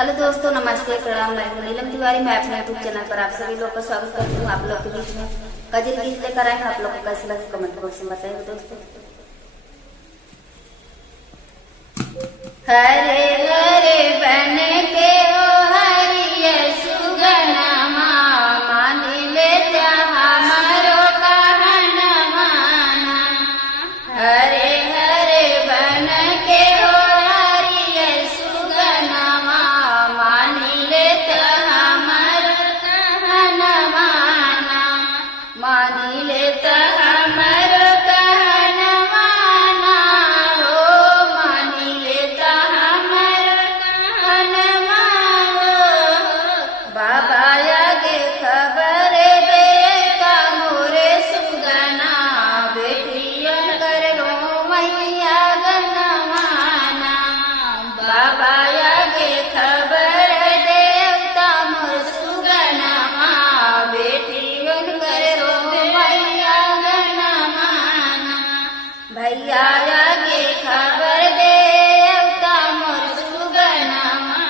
Hello दोस्तों, नमस्ते, प्रणाम। मैं हूं नीलम तिवारी। मैं अपने यूट्यूब चैनल पर आप सभी लोग का स्वागत करती हूँ। आप लोग के बीच में कजरी गीत लेकर आए हैं। आप लोग को कैसे लगे कमेंट बॉक्स में बताइए दोस्तों। हरे हरे बन के ओ हरिये सुगनमा मान लेते हमारो कहनमा। हरे हरे बन के ओ हरिये सुगनमा मान लेते हमारो कहनमा। मान लेते हमारो कहनमा हो, मान लेता हमारो कहनमा हो। बाबा आगे खबर देता मोरे सुगना बेटियन कर रो मैया गनमाना। बाबा आगे खबर देता मोर सुगनमा बेटियन कर रो मैया गनमाना। भैया आगे खबर देता मोर सुगनमा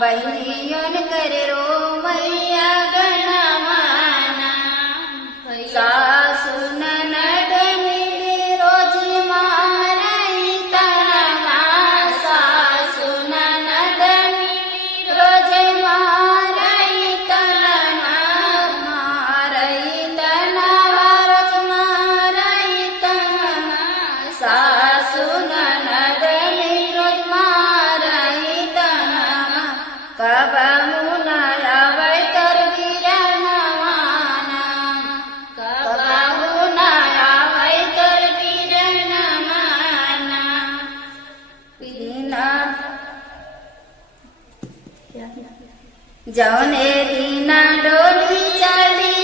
बहनियन कर रो मैया गनमाना। सासु ननद मिली रोज मारई तनमा। सासु ननद मिली रोज मारई तनमा। मारई तनवा रोज मारई तनमा। सासु ननद मिली रोज मारई तनमा। कब मुना आवे तोर वीरनवाना। कब मुना आवे तोर वीरनवाना। बिना जौने दीना डोली चली